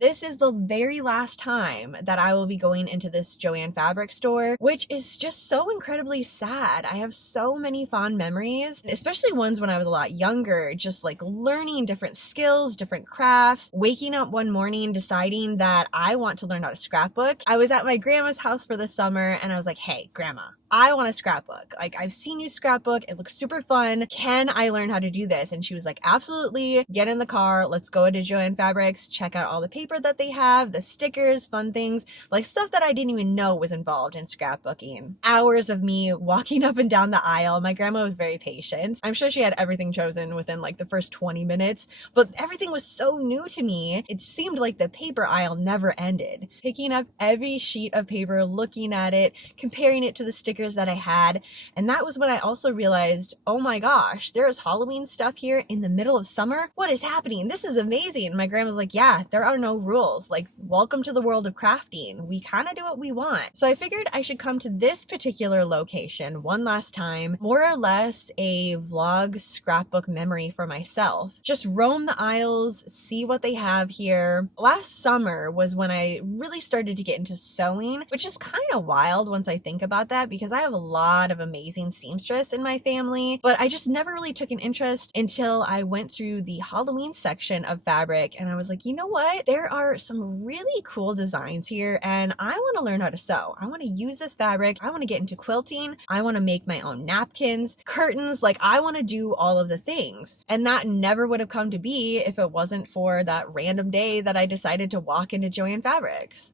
This is the very last time that I will be going into this Joann Fabrics store, which is just so incredibly sad. I have so many fond memories, especially ones when I was a lot younger, just like learning different skills, different crafts, waking up one morning deciding that I want to learn how to scrapbook. I was at my grandma's house for the summer and I was like, hey, grandma, I want to scrapbook. Like, I've seen you scrapbook. It looks super fun. Can I learn how to do this? And she was like, absolutely. Get in the car. Let's go to Joann Fabrics, check out all the paper that they have, the stickers, fun things, like stuff that I didn't even know was involved in scrapbooking. Hours of me walking up and down the aisle. My grandma was very patient. I'm sure she had everything chosen within like the first 20 minutes, but everything was so new to me. It seemed like the paper aisle never ended. Picking up every sheet of paper, looking at it, comparing it to the stickers that I had. And that was when I also realized, oh my gosh, there is Halloween stuff here in the middle of summer. What is happening? This is amazing. My grandma's like, yeah, there are no rules. Like, welcome to the world of crafting. We kind of do what we want. So I figured I should come to this particular location one last time, more or less a vlog scrapbook memory for myself. Just roam the aisles, see what they have here. Last summer was when I really started to get into sewing, which is kind of wild once I think about that because I have a lot of amazing seamstress in my family, but I just never really took an interest until I went through the Halloween section of fabric and I was like, you know what? There are some really cool designs here and I want to learn how to sew. I want to use this fabric. I want to get into quilting. I want to make my own napkins, curtains, like I want to do all of the things. And that never would have come to be if it wasn't for that random day that I decided to walk into Joann Fabrics.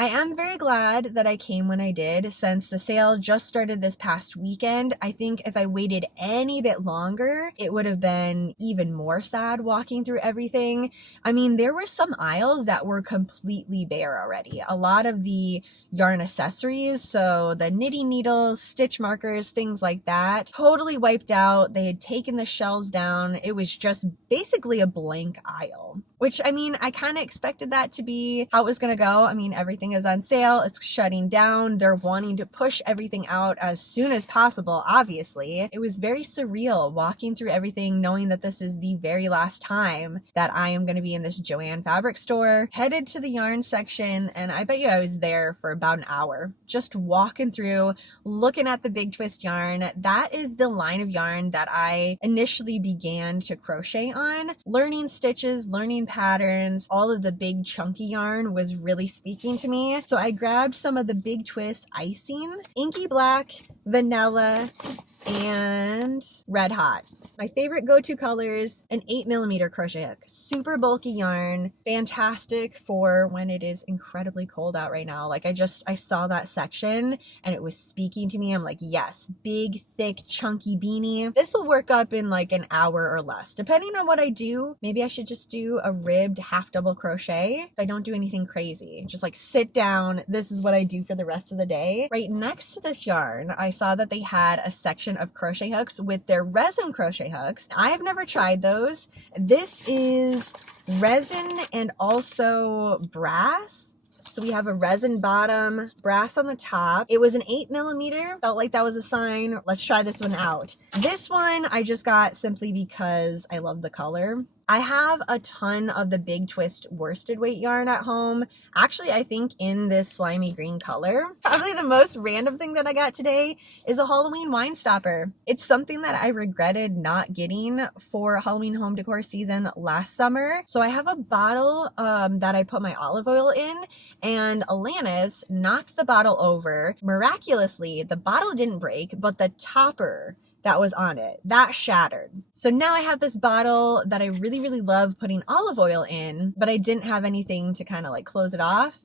I am very glad that I came when I did, since the sale just started this past weekend. I think if I waited any bit longer, it would have been even more sad walking through everything. I mean, there were some aisles that were completely bare already. A lot of the yarn accessories, so the knitting needles, stitch markers, things like that, totally wiped out. They had taken the shelves down. It was just basically a blank aisle, which, I mean, I kind of expected that to be how it was going to go. I mean, everything is on sale. It's shutting down. They're wanting to push everything out as soon as possible, obviously. It was very surreal walking through everything, knowing that this is the very last time that I am going to be in this Joann Fabrics store. Headed to the yarn section, and I bet you I was there for about an hour, just walking through, looking at the Big Twist yarn. That is the line of yarn that I initially began to crochet on. Learning stitches, learning patterns, all of the big chunky yarn was really speaking to me. So I grabbed some of the Big Twist icing, inky black, vanilla, and red hot. My favorite go-to colors, an 8mm crochet hook. Super bulky yarn, fantastic for when it is incredibly cold out right now. Like I saw that section and it was speaking to me. I'm like, yes, big, thick, chunky beanie. This will work up in like an hour or less. Depending on what I do, maybe I should just do a ribbed half double crochet if I don't do anything crazy. Just like sit down. This is what I do for the rest of the day. Right next to this yarn, I saw that they had a section of crochet hooks with their resin crochet hooks. I have never tried those. This is resin and also brass. So we have a resin bottom, brass on the top. It was an 8mm. Felt like that was a sign. Let's try this one out. This one I just got simply because I love the color. I have a ton of the Big Twist worsted weight yarn at home. Actually, I think in this slimy green color. Probably the most random thing that I got today is a Halloween wine stopper. It's something that I regretted not getting for Halloween home decor season last summer. So I have a bottle that I put my olive oil in, and Alanis knocked the bottle over. Miraculously, the bottle didn't break, but the topper that was on it, that shattered. So now I have this bottle that I really, really love putting olive oil in, but I didn't have anything to kind of like close it off.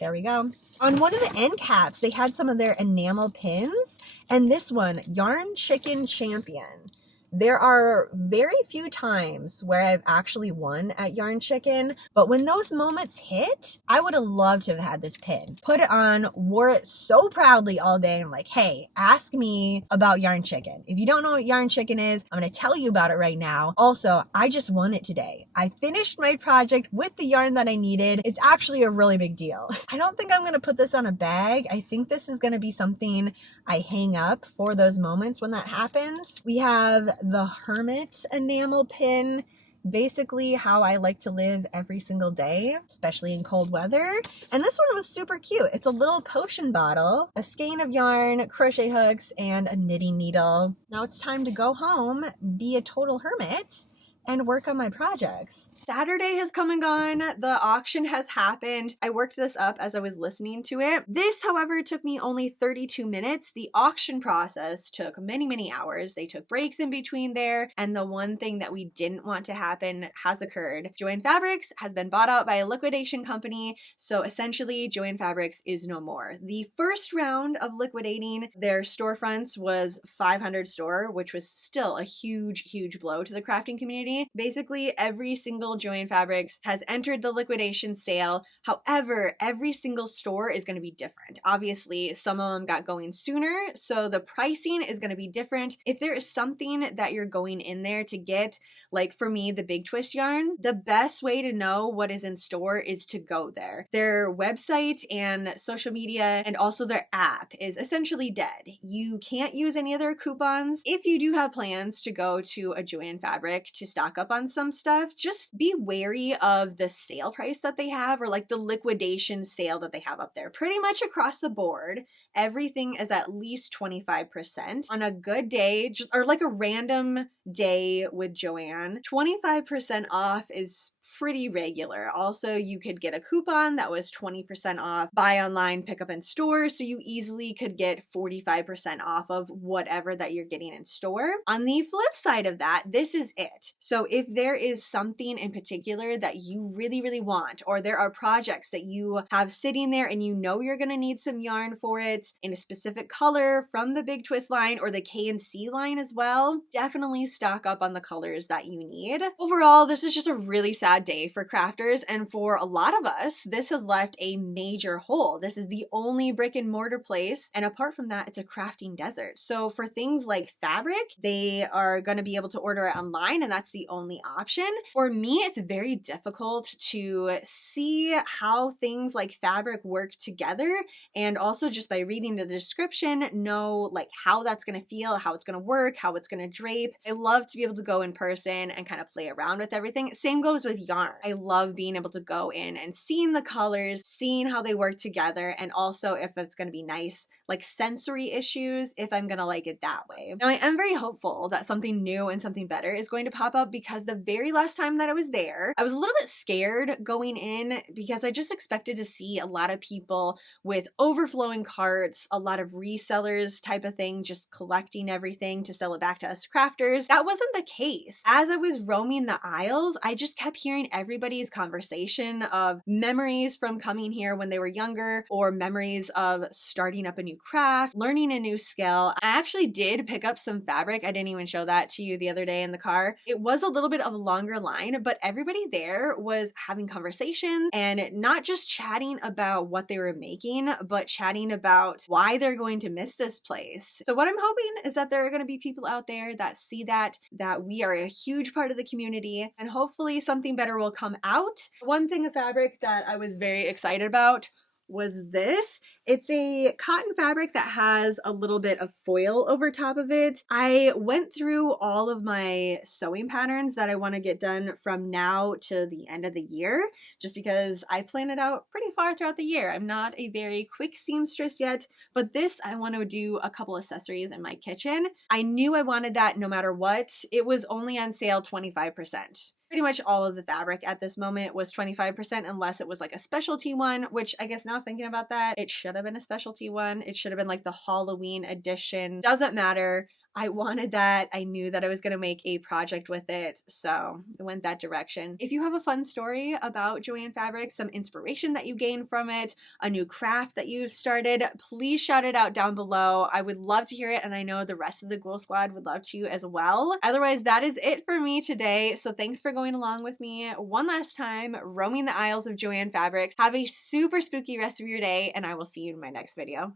There we go. On one of the end caps, they had some of their enamel pins, and this one, Yarn Chicken Champion. There are very few times where I've actually won at Yarn Chicken, but when those moments hit, I would have loved to have had this pin. Put it on, wore it so proudly all day. I'm like, hey, ask me about Yarn Chicken. If you don't know what Yarn Chicken is, I'm going to tell you about it right now. Also, I just won it today. I finished my project with the yarn that I needed. It's actually a really big deal. I don't think I'm going to put this on a bag. I think this is going to be something I hang up for those moments when that happens. We have the Hermit enamel pin, basically how I like to live every single day, especially in cold weather. And this one was super cute. It's a little potion bottle, a skein of yarn, crochet hooks, and a knitting needle. Now it's time to go home, be a total hermit, and work on my projects. Saturday has come and gone. The auction has happened. I worked this up as I was listening to it. This, however, took me only 32 minutes. The auction process took many, many hours. They took breaks in between there. And the one thing that we didn't want to happen has occurred. Joann Fabrics has been bought out by a liquidation company. So essentially, Joann Fabrics is no more. The first round of liquidating their storefronts was 500 store, which was still a huge, huge blow to the crafting community. Basically, every single Joann Fabrics has entered the liquidation sale. However, every single store is going to be different. Obviously, some of them got going sooner, so the pricing is going to be different. If there is something that you're going in there to get, like for me, the Big Twist yarn, the best way to know what is in store is to go there. Their website and social media and also their app is essentially dead. You can't use any of their coupons. If you do have plans to go to a Joann Fabric to stock up on some stuff, just be wary of the sale price that they have, or like the liquidation sale that they have up there. Pretty much across the board, everything is at least 25%. On a good day, just or like a random day with Joann, 25% off is pretty regular. Also, you could get a coupon that was 20% off, buy online, pick up in store, so you easily could get 45% off of whatever that you're getting in store. On the flip side of that, this is it. So if there is something in particular that you really, really want, or there are projects that you have sitting there and you know you're gonna need some yarn for it in a specific color from the Big Twist line or the K&C line as well, definitely stock up on the colors that you need. Overall, this is just a really sad day for crafters, and for a lot of us, this has left a major hole. This is the only brick and mortar place, and apart from that, it's a crafting desert. So for things like fabric, they are going to be able to order it online, and that's the only option. For me, it's very difficult to see how things like fabric work together, and also just by reading the description, know like how that's going to feel, how it's going to work, how it's going to drape. I love to be able to go in person and kind of play around with everything. Same goes with yarn. I love being able to go in and seeing the colors, seeing how they work together, and also if it's going to be nice, like sensory issues, if I'm going to like it that way. Now, I am very hopeful that something new and something better is going to pop up, because the very last time that I was there, I was a little bit scared going in because I just expected to see a lot of people with overflowing carts, a lot of resellers type of thing, just collecting everything to sell it back to us crafters. That wasn't the case. As I was roaming the aisles, I just kept hearing everybody's conversation of memories from coming here when they were younger, or memories of starting up a new craft, learning a new skill. I actually did pick up some fabric. I didn't even show that to you the other day in the car. It was a little bit of a longer line, but everybody there was having conversations and not just chatting about what they were making, but chatting about why they're going to miss this place. So what I'm hoping is that there are going to be people out there that see that we are a huge part of the community, and hopefully something better will come out. One thing of fabric that I was very excited about was this. It's a cotton fabric that has a little bit of foil over top of it. I went through all of my sewing patterns that I want to get done from now to the end of the year, just because I plan it out pretty far throughout the year. I'm not a very quick seamstress yet, but this, I want to do a couple accessories in my kitchen. I knew I wanted that no matter what. It was only on sale 25%. Pretty much all of the fabric at this moment was 25%, unless it was like a specialty one, which I guess now thinking about that, it should have been a specialty one. It should have been like the Halloween edition. Doesn't matter. I wanted that. I knew that I was going to make a project with it, so it went that direction. If you have a fun story about Joann Fabrics, some inspiration that you gained from it, a new craft that you started, please shout it out down below. I would love to hear it, and I know the rest of the Ghoul Squad would love to as well. Otherwise, that is it for me today, so thanks for going along with me one last time, roaming the aisles of Joann Fabrics. Have a super spooky rest of your day, and I will see you in my next video.